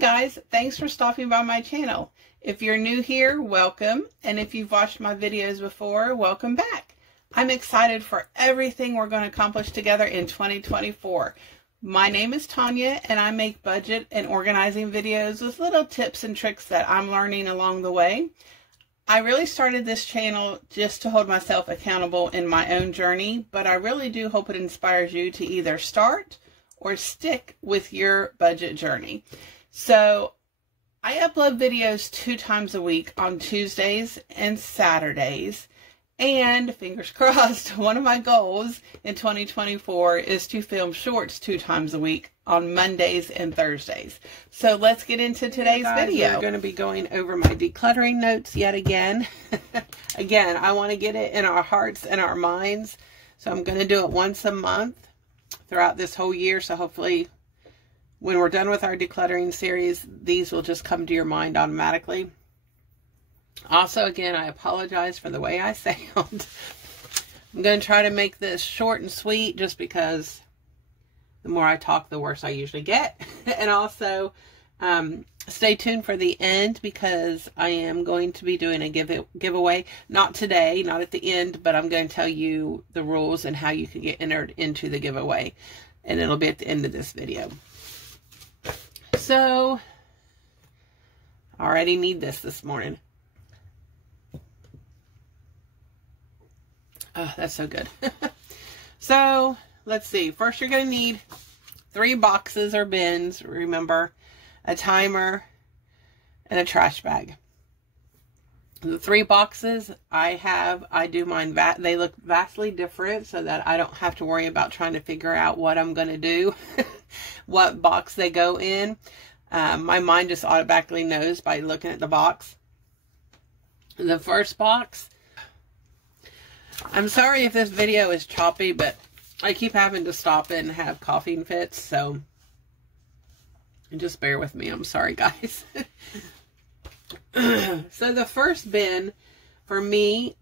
Hi guys, thanks for stopping by my channel. If you're new here, welcome. And if you've watched my videos before, welcome back. I'm excited for everything we're going to accomplish together in 2024. My name is Tanya and I make budget and organizing videos with little tips and tricks that I'm learning along the way. I really started this channel just to hold myself accountable in my own journey, but I really do hope it inspires you to either start or stick with your budget journey. So I upload videos 2 times a week on Tuesdays and Saturdays. And fingers crossed, one of my goals in 2024 is to film shorts 2 times a week on Mondays and Thursdays. So let's get into today's video. We're going to be going over my decluttering notes yet again. Again, I want to get it in our hearts and our minds. So I'm going to do it once a month throughout this whole year. So hopefully when we're done with our decluttering series, these will just come to your mind automatically. Also, again, I apologize for the way I sound. I'm going to try to make this short and sweet just because the more I talk, the worse I usually get. And also, stay tuned for the end because I am going to be doing a giveaway. Not today, not at the end, but I'm going to tell you the rules and how you can get entered into the giveaway. And it'll be at the end of this video. So, I already need this morning. Oh, that's so good. So, let's see. First, you're going to need 3 boxes or bins. Remember, a timer and a trash bag. The 3 boxes I do mine, they look vastly different so that I don't have to worry about trying to figure out what I'm going to do, what box they go in. My mind just automatically knows by looking at the box. The first box, I'm sorry if this video is choppy, but I keep having to stop it and have coughing fits, so just bear with me. I'm sorry, guys. So the first bin, for me,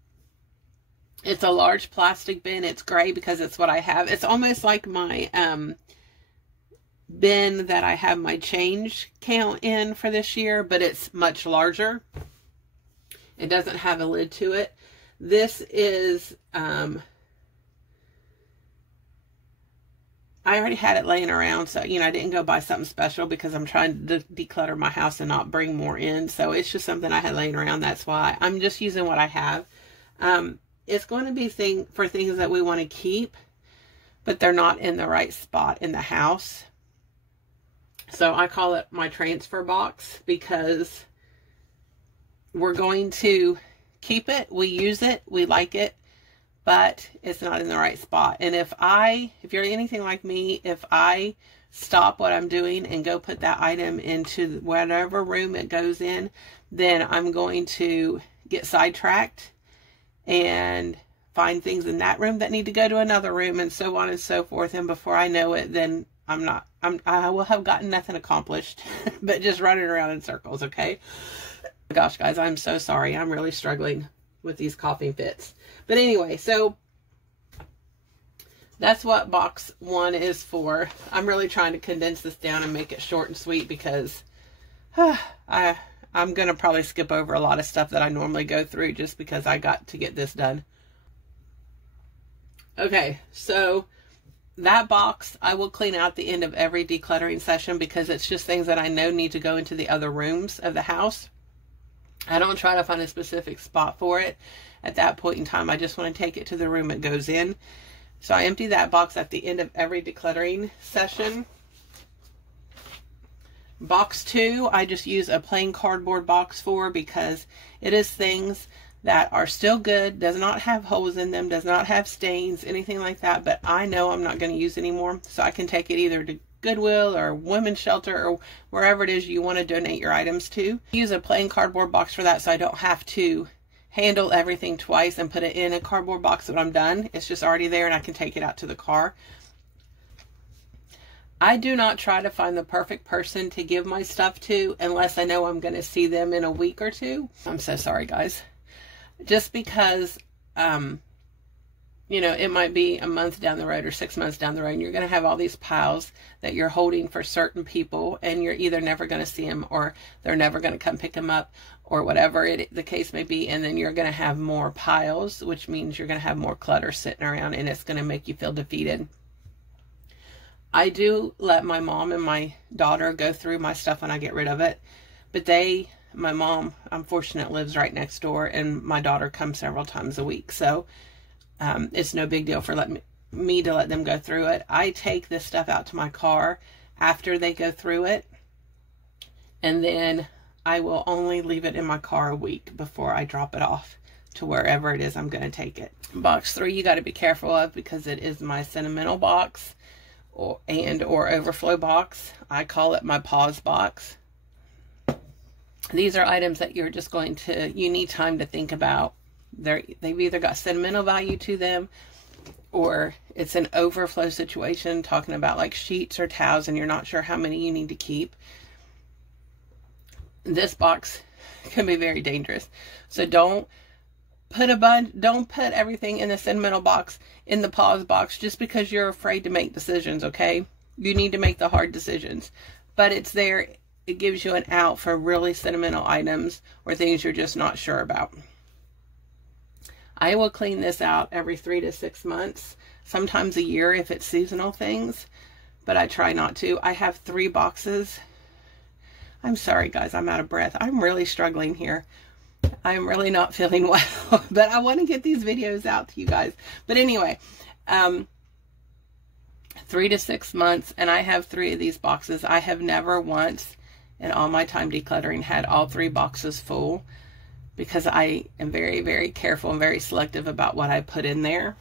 it's a large plastic bin. It's gray because it's what I have. It's almost like my bin that I have my change count in for this year, but it's much larger. It doesn't have a lid to it. This is, I already had it laying around, so, you know, I didn't go buy something special because I'm trying to declutter my house and not bring more in. So it's just something I had laying around. That's why I'm just using what I have. It's going to be for things that we want to keep, but they're not in the right spot in the house. So I call it my transfer box because we're going to keep it, we use it, we like it, but it's not in the right spot. And if you're anything like me, if I stop what I'm doing and go put that item into whatever room it goes in, then I'm going to get sidetracked and find things in that room that need to go to another room and so on and so forth. And before I know it, then I will have gotten nothing accomplished, but just running around in circles, okay? Gosh, guys, I'm so sorry. I'm really struggling with these coughing fits. But anyway, so that's what box 1 is for. I'm really trying to condense this down and make it short and sweet because I'm going to probably skip over a lot of stuff that I normally go through just because I got to get this done. Okay, so that box I will clean out the end of every decluttering session because it's just things that I know need to go into the other rooms of the house. I don't try to find a specific spot for it. At that point in time, I just want to take it to the room it goes in. So I empty that box at the end of every decluttering session. Box 2, I just use a plain cardboard box for because it is things that are still good, does not have holes in them, does not have stains, anything like that, but I know I'm not going to use anymore. So I can take it either to Goodwill or women's shelter or wherever it is you want to donate your items to. Use a plain cardboard box for that so I don't have to handle everything twice and put it in a cardboard box when I'm done. It's just already there and I can take it out to the car. I do not try to find the perfect person to give my stuff to unless I know I'm going to see them in a week or 2. I'm so sorry, guys. Just because you know, it might be a month down the road or 6 months down the road, and you're going to have all these piles that you're holding for certain people, and you're either never going to see them, or they're never going to come pick them up, or whatever the case may be. And then you're going to have more piles, which means you're going to have more clutter sitting around, and it's going to make you feel defeated. I do let my mom and my daughter go through my stuff when I get rid of it, but my mom, I'm fortunate, lives right next door, and my daughter comes several times a week, so it's no big deal for me to let them go through it. I take this stuff out to my car after they go through it, and then I will only leave it in my car a week before I drop it off to wherever it is I'm going to take it. Box 3, you got to be careful of, because it is my sentimental box or overflow box. I call it my pause box. These are items that you're just you need time to think about. They've either got sentimental value to them, or it's an overflow situation, talking about like sheets or towels, and you're not sure how many you need to keep. This box can be very dangerous. So don't put everything in the sentimental box in the pause box just because you're afraid to make decisions, okay? You need to make the hard decisions, but it's there. It gives you an out for really sentimental items or things you're just not sure about. I will clean this out every 3 to 6 months, sometimes a year if it's seasonal things, but I try not to. I have 3 boxes. I'm sorry, guys, I'm out of breath. I'm really struggling here. I'm really not feeling well, but I want to get these videos out to you guys. But anyway, 3 to 6 months, and I have 3 of these boxes. I have never once in all my time decluttering had all 3 boxes full, because I am very, very careful and very selective about what I put in there.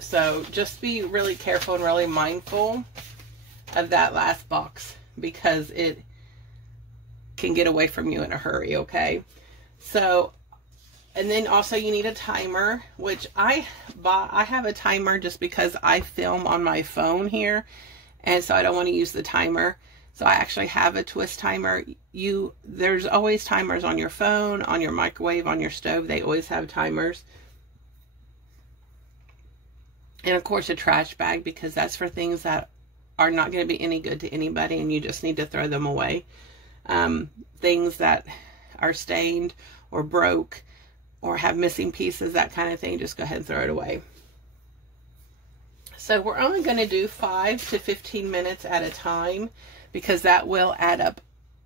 So just be really careful and really mindful of that last box, because it can get away from you in a hurry, okay? So, and then also you need a timer, which I have a timer just because I film on my phone here, and so I don't want to use the timer. So I actually have a twist timer. There's always timers on your phone, on your microwave, on your stove. They always have timers. And of course a trash bag, because that's for things that are not going to be any good to anybody, and you just need to throw them away. Things that are stained or broke or have missing pieces, that kind of thing, just go ahead and throw it away. So we're only going to do 5 to 15 minutes at a time, because that will add up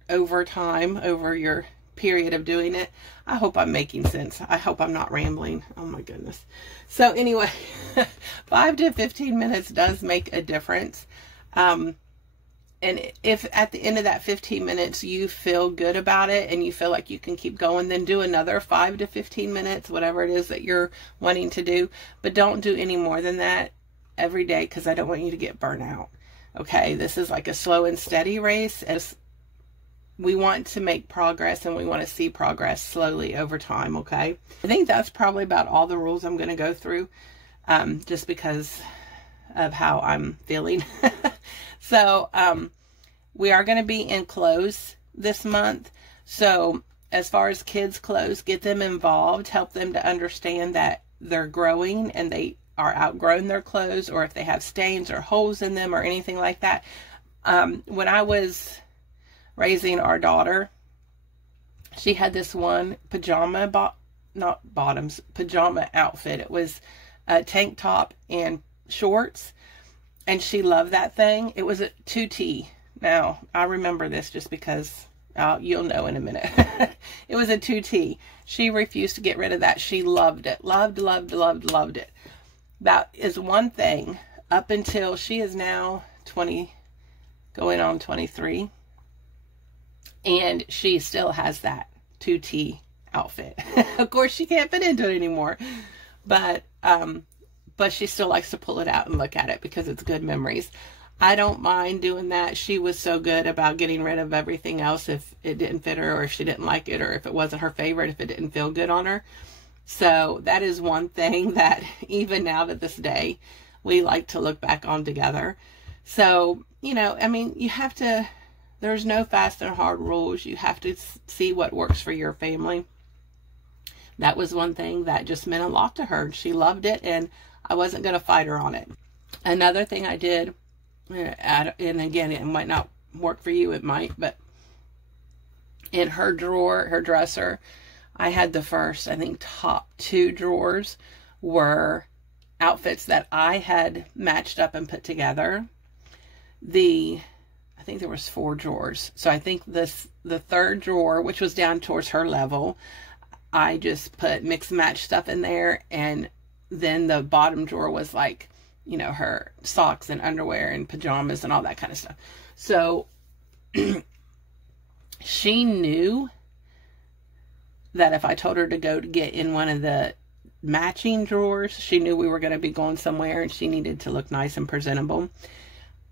over time, over your period of doing it. I hope I'm making sense. I hope I'm not rambling. Oh my goodness. So anyway, 5 to 15 minutes does make a difference. And if at the end of that 15 minutes you feel good about it and you feel like you can keep going, then do another 5 to 15 minutes, whatever it is that you're wanting to do. But don't do any more than that every day, because I don't want you to get burnt out. Okay, this is like a slow and steady race, as we want to make progress, and we want to see progress slowly over time, okay? I think that's probably about all the rules I'm going to go through, just because of how I'm feeling. So, we are going to be in clothes this month. So, as far as kids' clothes, get them involved, help them to understand that they're growing and they are outgrown their clothes, or if they have stains or holes in them or anything like that. When I was raising our daughter, she had this one pajama pajama outfit. It was a tank top and shorts, and she loved that thing. It was a 2T. Now, I remember this just because you'll know in a minute. It was a 2T. She refused to get rid of that. She loved it. Loved it. That is one thing up until she is now 20, going on 23. And she still has that 2T outfit. Of course, she can't fit into it anymore. But she still likes to pull it out and look at it because it's good memories. I don't mind doing that. She was so good about getting rid of everything else if it didn't fit her, or if she didn't like it, or if it wasn't her favorite, if it didn't feel good on her. So that is one thing that even now to this day, we like to look back on together. So, you know, I mean, you have to, there's no fast and hard rules. You have to see what works for your family. That was one thing that just meant a lot to her. She loved it, and I wasn't going to fight her on it. Another thing I did, and again, it might not work for you, it might, but in her drawer, her dresser, I had the first, I think, top 2 drawers were outfits that I had matched up and put together. I think there was 4 drawers. So I think the 3rd drawer, which was down towards her level, I just put mix and match stuff in there. And then the bottom drawer was like, you know, her socks and underwear and pajamas and all that kind of stuff. So she knew that if I told her to go to get in one of the matching drawers, she knew we were going to be going somewhere and she needed to look nice and presentable.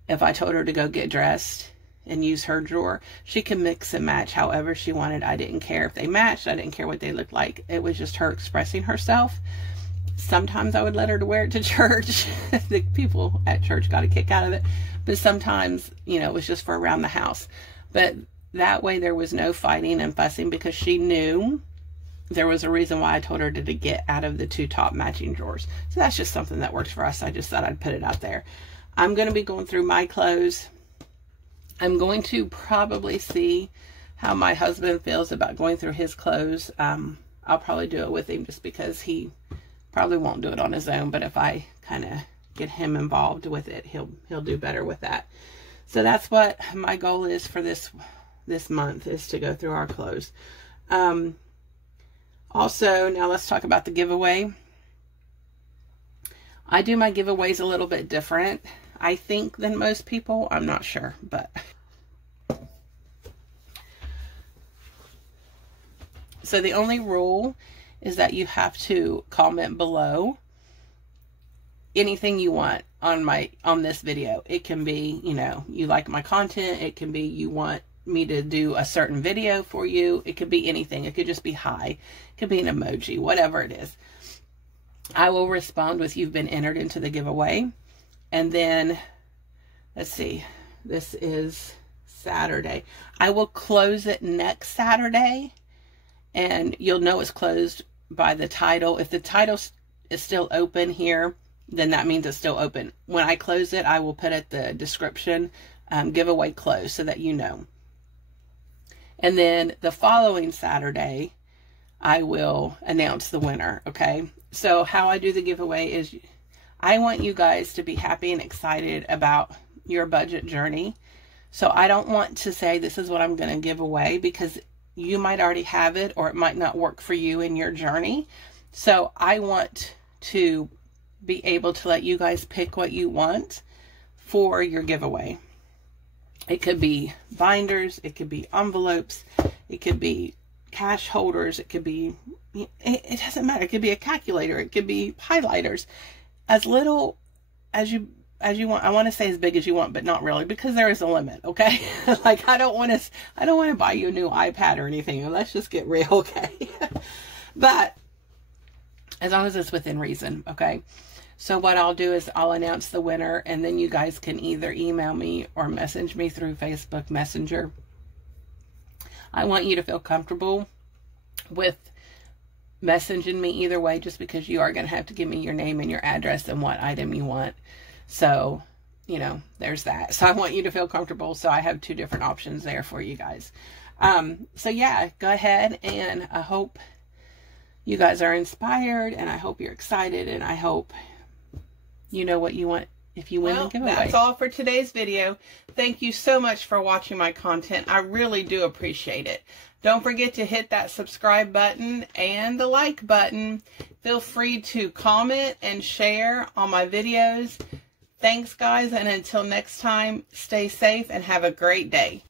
If I told her to go get dressed and use her drawer, she could mix and match however she wanted. I didn't care if they matched. I didn't care what they looked like. It was just her expressing herself. Sometimes I would let her to wear it to church. The people at church got a kick out of it. But sometimes, you know, it was just for around the house. But that way there was no fighting and fussing, because she knew there was a reason why I told her to get out of the 2 top matching drawers. So that's just something that works for us. I just thought I'd put it out there. I'm going to be going through my clothes. I'm going to probably see how my husband feels about going through his clothes. I'll probably do it with him just because he probably won't do it on his own. But if I kind of get him involved with it, he'll do better with that. So that's what my goal is for this month, is to go through our clothes. Also, now let's talk about the giveaway. I do my giveaways a little bit different, I think, than most people. I'm not sure, but so the only rule is that you have to comment below anything you want on this video. It can be, you know, you like my content. It can be you want me to do a certain video for you. It could be anything. It could just be hi. It could be an emoji, whatever it is. I will respond with you've been entered into the giveaway. And then, let's see, this is Saturday. I will close it next Saturday, and you'll know it's closed by the title. If the title is still open here, then that means it's still open. When I close it, I will put at the description, giveaway closed, so that you know. And then the following Saturday, I will announce the winner, okay? So how I do the giveaway is I want you guys to be happy and excited about your budget journey. So I don't want to say this is what I'm going to give away, because you might already have it, or it might not work for you in your journey. So I want to be able to let you guys pick what you want for your giveaway. It could be binders, it could be envelopes, it could be cash holders, it could be, it doesn't matter. It could be a calculator, it could be highlighters. As little as you want. I want to say as big as you want, but not really, because there is a limit, okay? Like, I don't want to buy you a new iPad or anything. Let's just get real, okay? But as long as it's within reason, okay? So what I'll do is I'll announce the winner, and then you guys can either email me or message me through Facebook Messenger. I want you to feel comfortable with messaging me either way, just because you are going to have to give me your name and your address and what item you want. So, you know, there's that. So I want you to feel comfortable. So I have 2 different options there for you guys. So yeah, go ahead, and I hope you guys are inspired, and I hope you're excited, and I hope you know what you want if you win the giveaway. That's all for today's video. Thank you so much for watching my content. I really do appreciate it. Don't forget to hit that subscribe button and the like button. Feel free to comment and share on my videos. Thanks, guys, and until next time, stay safe and have a great day.